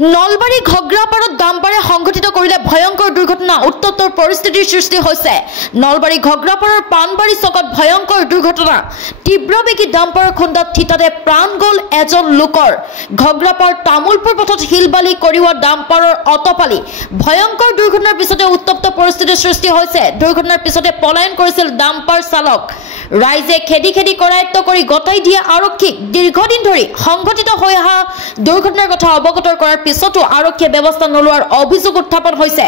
নলবাৰী ঘগ্ৰাপাৰত ডাম্পাৰে সংঘটিত কৰিলে ভয়ংকৰ দুৰ্ঘটনা উত্তপ্তৰ পৰিস্থিতিৰ সৃষ্টি হৈছে নলবাৰী ঘগ্ৰাপাৰৰ পানবাৰী চকত ভয়ংকৰ দুৰ্ঘটনা তীব্ৰবেগী ডাম্পাৰৰ খুন্দাত থিতাতে প্ৰাণ গল এজন লোকৰ ঘগ্ৰাপাৰ তামুলপুৰ পথত হিলবালি কৰিওৱা ডাম্পাৰৰ অটপালি ভয়ংকৰ দুৰ্ঘটনাৰ পিছতে উত্তপ্ত পৰিস্থিতিৰ সৃষ্টি হৈছে দুৰ্ঘটনাৰ পিছতে পলায়ন কৰিছিল ডাম্পাৰ চালক ৰাইজে খেদি খেদি কৰায়ত্ব কৰি গতাই দিয়া আৰক্ষীক দীৰ্ঘদিন ধৰি সংঘটিত হৈ অহা দুৰ্ঘটনাৰ কথা অৱগত কৰাৰ পিছতো আৰক্ষীয়ে ব্যৱস্থা নলোৱাৰ অভিযোগ উত্থাপন হৈছে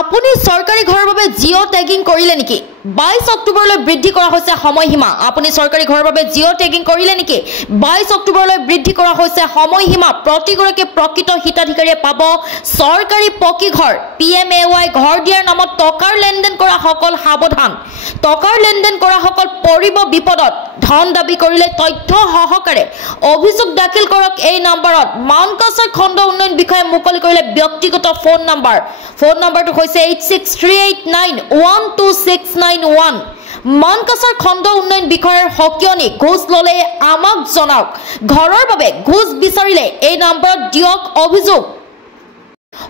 আপুনি সৰকাৰি ঘৰৰ বাবে জিঅ' টেগিং কৰিলে নেকি 22 অক্টোবৰলৈ বৃদ্ধি কৰা হৈছে সময়সীমা আপুনি সৰকাৰি ঘৰৰ বাবে জিঅ' টেগিং কৰিলে নেকি 22 অক্টোবৰলৈ বৃদ্ধি কৰা হৈছে সময়সীমা প্ৰতিগৰাকী প্ৰকৃত হিতাধিকাৰীয়ে পাব সৰকাৰি পকী ঘৰ পিএমএৱাই ঘৰ দিয়াৰ নামত টকাৰ লেনদেন কৰা সকল সাৱধান টকাৰ লেনদেন কৰা সকল পৰিব বিপদত ধন দাবী কৰিলে তথ্য সহকাৰে অভিযোগ দাখিল কৰক এই নম্বৰত মানকাছাৰ খণ্ড উন্নয়ন বিষয়ে মুকলি কৰিলে ব্যক্তিগত ফোন নম্বৰটো হৈছে 8638912691 মানকাছাৰ খণ্ড উন্নয়ন বিষয়ৰ হকিয়নি ঘোষ ললে আমাক জনাওক ঘৰৰ বাবে ঘোষ বিচাৰিলে এই নম্বৰত দিয়ক অভিযোগ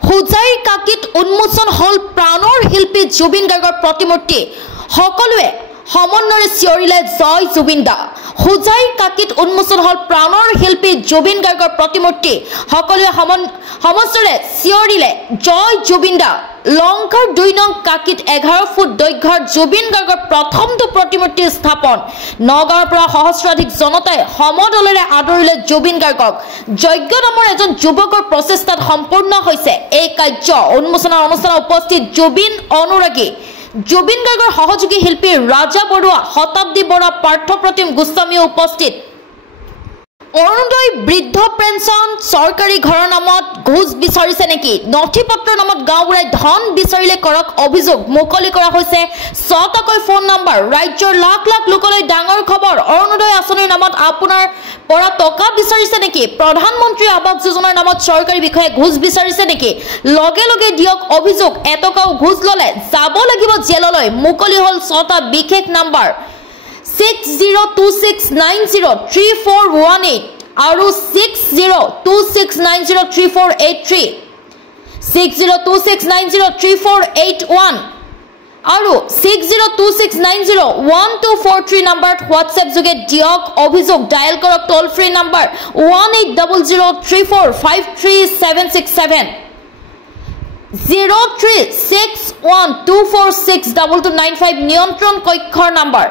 হুজাইৰ কাকিত উন্মোচন হল প্ৰাণৰ শিল্পী জুবিন গাৰ্গৰ প্ৰতিমূৰ্তি সকলোৱে সমন্বয়ে চিঞৰিলে জয় জুবিন দা হুজাইৰ কাকিত উন্মোচন হল প্ৰাণৰ শিল্পী জুবিন গাৰ্গৰ প্ৰতিমূৰ্তি সকলোৱে সমস্তৰে চিঞৰিলে জয় জুবিন দা লংকাৰ 2 নং কাকিত 11 ফুট দৈৰ্ঘ্যৰ জুবিন গাৰ্গৰ প্ৰথমটো প্ৰতিমূৰ্তি স্থাপন নগাঁৱৰ পৰা সহস্ৰাধিক জনতাই সমদলেৰে আদৰিলে জুবিন গাৰ্গক যজ্ঞ নামৰ এজন যুৱকৰ প্ৰচেষ্টাত সম্পূৰ্ণ হৈছে এই কাৰ্য উন্মোচনৰ অনুষ্ঠানত উপস্থিত জুবিন অনুৰাগী জুবিন গাৰ্গৰ সহযোগী শিল্পী ৰাজা বৰুৱা শতাব্দী বৰা পাৰ্থপ্ৰতিম গোস্বামী উপস্থিত অৰুণোদয় বৃদ্ধ পেঞ্চন সৰকাৰি ঘৰৰ নামত ঘোষ বিচাৰিছে নেকি নথিপত্ৰৰ নামত গাঁওবুঢ়াই ধন বিচাৰিলে কৰক অভিযোগ মুকলি কৰা হৈছে 6টাকৈ ফোন নম্বৰ ৰাজ্যৰ লাখ লাখ লোকলৈ ডাঙৰ খবৰ অৰুণোদয় আঁচনিৰ নামত আপোনাৰ পৰা টকা বিচাৰিছে নেকি প্ৰধানমন্ত্ৰী আৱাস যোজনাৰ নামত সৰকাৰি বিষয়ে ঘোষ বিচাৰিছে নেকি লগে লগে দিয়ক অভিযোগ এটকাও ঘোষ ললে যাব লাগিব জেললৈ মুকলি হল 6টা বিশেষ নম্বৰ 6026903418 আৰু 6026903483 6026903481 আৰু 6026901243 নম্বৰত হোৱাটছএপ যোগে দিয়ক অভিযোগ ডায়াল কৰক টোল ফ্ৰী নম্বৰ 180034537767 0361246295 নিয়ন্ত্ৰণ কক্ষৰ নম্বৰ